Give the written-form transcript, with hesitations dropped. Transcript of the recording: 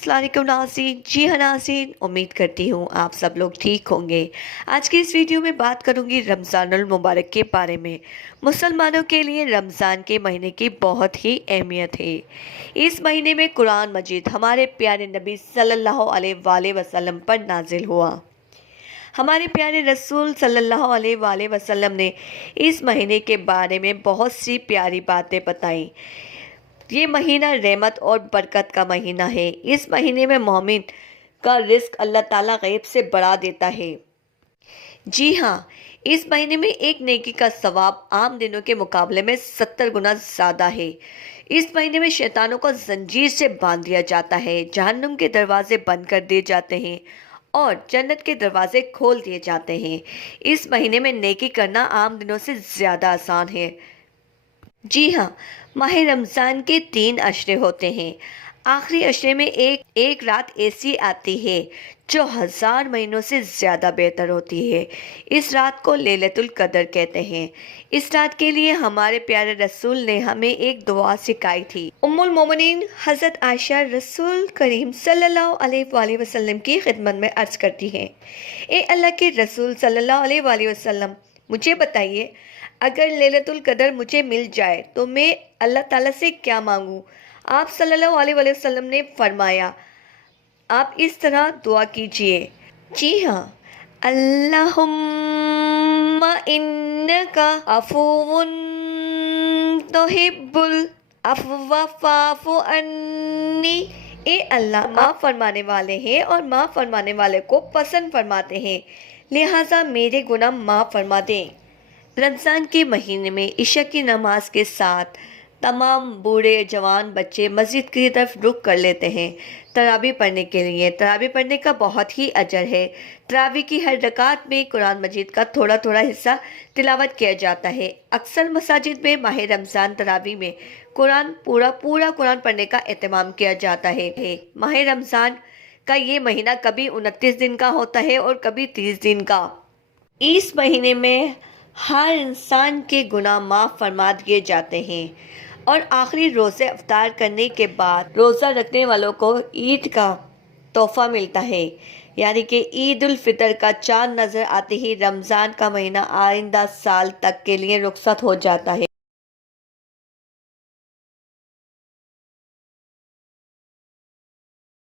अस्सलाम वालेकुम नाज़रीन। जी हाँ नाज़रीन, उम्मीद करती हूँ आप सब लोग ठीक होंगे। आज की इस वीडियो में बात करूँगी रमज़ानुल मुबारक के बारे में। मुसलमानों के लिए रमज़ान के महीने की बहुत ही अहमियत है। इस महीने में कुरान मजीद हमारे प्यारे नबी सल्लल्लाहु अलैहि वसल्लम पर नाजिल हुआ। हमारे प्यारे रसूल सल्लल्लाहु अलैहि वसल्लम ने इस महीने के बारे में बहुत सी प्यारी बातें बताई। ये महीना रहमत और बरकत का महीना है। इस महीने में मोमिन का रिस्क अल्लाह ताला गैब से बढ़ा देता है। जी हाँ, इस महीने में एक नेकी का सवाब आम दिनों के मुकाबले में 70 गुना ज़्यादा है। इस महीने में शैतानों को जंजीर से बांध दिया जाता है, जहन्नुम के दरवाजे बंद कर दिए जाते हैं और जन्नत के दरवाजे खोल दिए जाते हैं। इस महीने में नेकी करना आम दिनों से ज़्यादा आसान है। जी हाँ, माह रमज़ान के 3 अशरे होते हैं। आखिरी अशरे में एक रात ऐसी आती है जो 1000 महीनों से ज़्यादा बेहतर होती है। इस रात को लैलतुल कदर कहते हैं। इस रात के लिए हमारे प्यारे रसूल ने हमें एक दुआ सिखाई थी। उम्मुल मोमिनीन हज़रत आयशा रसूल करीम सल्लल्लाहु अलैहि वसल्लम की खिदमत में अर्ज़ करती हैं, ए अल्लाह के रसूल सल्लल्लाहु अलैहि वसल्लम, मुझे बताइए, अगर लैलतुल कदर मुझे मिल जाए तो मैं अल्लाह ताला से क्या मांगूं? आप सल्लल्लाहु अलैहि वसल्लम ने फरमाया, आप इस तरह दुआ कीजिए। जी हाँ, अल्लाहुम्मा इन्नका अफुव्वुन तुहिब्बुल अफ़्वा फ़अफ़ु अन्नी। ए अल्लाह, माफ़ फरमाने वाले हैं और माफ़ फरमाने वाले को पसंद फरमाते हैं, लिहाजा मेरे गुनाह माफ़ फरमा दें। रमज़ान के महीने में इशा की नमाज के साथ तमाम बूढ़े जवान बच्चे मस्जिद की तरफ रुख कर लेते हैं तरावी पढ़ने के लिए। तरावी पढ़ने का बहुत ही अजर है। तरावी की हर रकात में कुरान मजीद का थोड़ा थोड़ा हिस्सा तिलावत किया जाता है। अक्सर मसाजिद में माह रमज़ान तरावी में पूरा कुरान पढ़ने का एहतमाम किया जाता है। माह रमज़ान का ये महीना कभी 29 दिन का होता है और कभी 30 दिन का। इस महीने में हर इंसान के गुनाह माफ़ फरमा दिए जाते हैं और आखिरी रोज़े अफ्तार करने के बाद रोज़ा रखने वालों को ईद का तोहफ़ा मिलता है, यानी कि ईद उल फितर का चाँद नज़र आते ही रमज़ान का महीना आइंदा साल तक के लिए रुखसत हो जाता है।